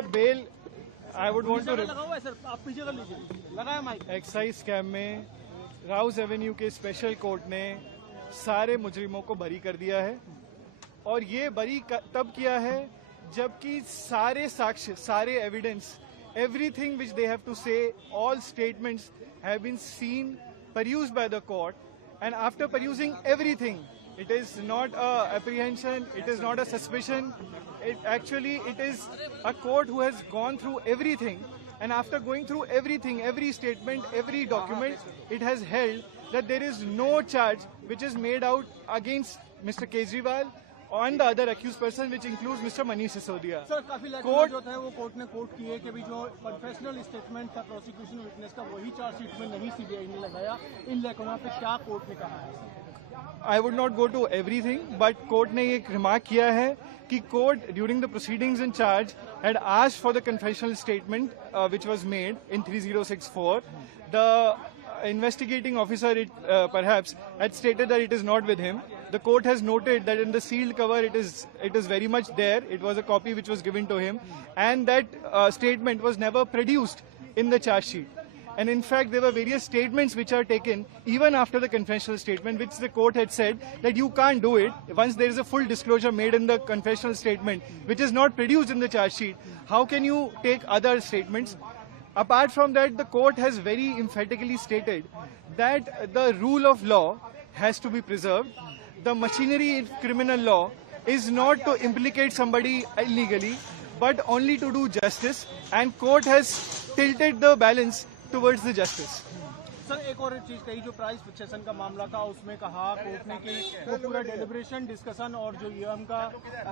जब bail I would want to आप पीछे कर लीजिए, लगाया माइक। एक्साइज स्कैम में राउस एवेन्यू के स्पेशल कोर्ट ने सारे मुजरिमों को बरी कर दिया है और ये बरी तब किया है जबकि सारे साक्ष्य, सारे evidence, everything which they have to say, all statements have been seen, perused by the court, and after perusing everything, it is not a apprehension, it is not a suspicion, it is a court who has gone through everything, and after going through everything, every statement, every document, it has held that there is no charge which is made out against Mr. Kejriwal and the other accused person, which includes Mr. Manish Sisodia. Sir काफी court जो था वो court ने court की है कि भी जो कन्फेशनल स्टेटमेंट था प्रोसिक्यूशन विटनेस का वही चार्जशीट में नहीं सीबीआई ने लगाया, इन लेखों पे क्या कोर्ट ने कहा है? I would not go to everything, but court ने एक रिमार्क किया है कि court during the proceedings in charge had asked for the confessional statement which was made in 3064. The investigating officer perhaps had stated that it is not with him. The court has noted that in the sealed cover it is very much there. It was a copy which was given to him, and that statement was never produced in the charge sheet. And in fact, there were various statements which are taken even after the confessional statement, which the court had said that you can't do it once there is a full disclosure made in the confessional statement, which is not produced in the charge sheet. How can you take other statements? Apart from that, the court has very emphatically stated that the rule of law has to be preserved. The machinery in criminal law is not to implicate somebody illegally, but only to do justice, and court has tilted the balance towards the justice. Sir एक और चीज कही, जो price fixation का मामला था उसमें कहा कोर्ट ने कि वो पूरा डेलिब्रेशन, डिस्कशन और जो ईएम का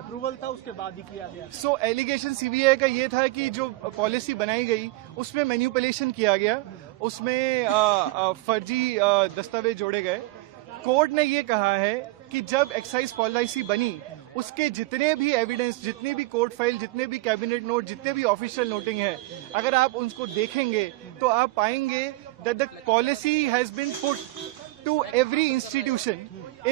अप्रूवल था उसके बाद ही किया गया। सो एलिगेशन सीबीआई का ये था कि जो पॉलिसी बनाई गई उसमें मैनिपुलेशन किया गया, उसमें फर्जी दस्तावेज जोड़े गए। कोर्ट ने ये कहा है कि जब एक्साइज पॉलिसी बनी उसके जितने भी एविडेंस, जितनी भी कोर्ट फाइल, जितने भी कैबिनेट नोट, जितने भी ऑफिशियल नोटिंग है, अगर आप उनको देखेंगे तो आप पाएंगे that the policy has been put to every institution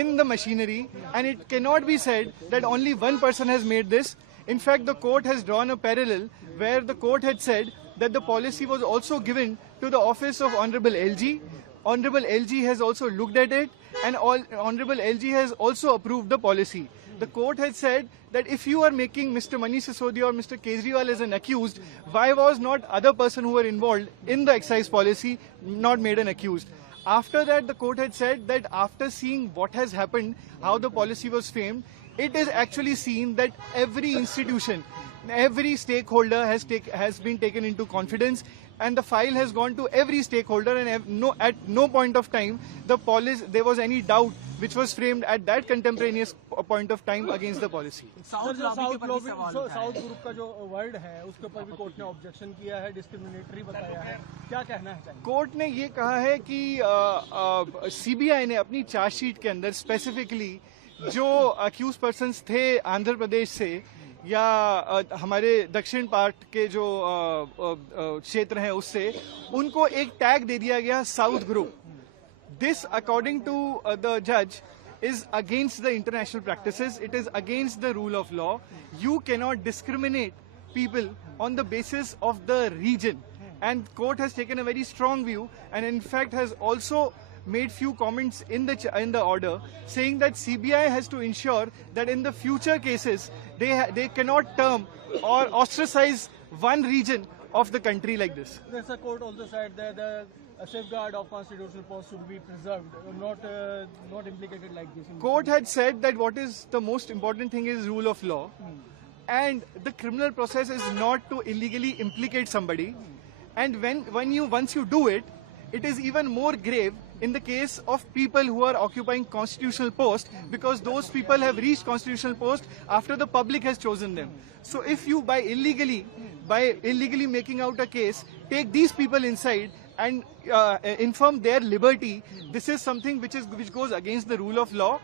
in the machinery, and it cannot be said that only one person has made this. In fact, the court has drawn a parallel where the court had said that the policy was also given to the office of Honorable LG. Honorable LG has also looked at it, and Honorable LG has also approved the policy. The court had said that if you are making Mr. Manish Sisodia or Mr. Kejriwal as an accused, why was not other person who were involved in the excise policy not made an accused? After that, the court had said that after seeing what has happened, how the policy was framed, it is actually seen that every institution, every stakeholder has been taken into confidence, and the file has gone to every stakeholder, and at no point of time there was any doubt which was framed at that contemporaneous point of time against the policy. South group का जो word है उसके ऊपर भी court ने objection किया है, discriminatory बताया है, क्या कहना है? कोर्ट ने ये कहा है कि सीबीआई ने अपनी चार्जशीट के अंदर स्पेसिफिकली जो अक्यूज पर्सन्स थे आंध्र प्रदेश से या हमारे दक्षिण पार्ट के जो क्षेत्र हैं उससे, उनको एक टैग दे दिया गया south group. This, according to the judge, is against the international practices. It is against the rule of law. You cannot discriminate people on the basis of the region. And court has taken a very strong view, and in fact has also made few comments in the order saying that CBI has to ensure that in the future cases they cannot term or ostracize one region of the country like this. There's a court also said that a safeguard of constitutional post should be preserved, not implicated like this. Court had said that what is the most important thing is rule of law, and the criminal process is not to illegally implicate somebody. And once you do it, it is even more grave in the case of people who are occupying constitutional posts, because those people have reached constitutional post after the public has chosen them. So if you by illegally making out a case, take these people inside and infirm their liberty, this is something which goes against the rule of law.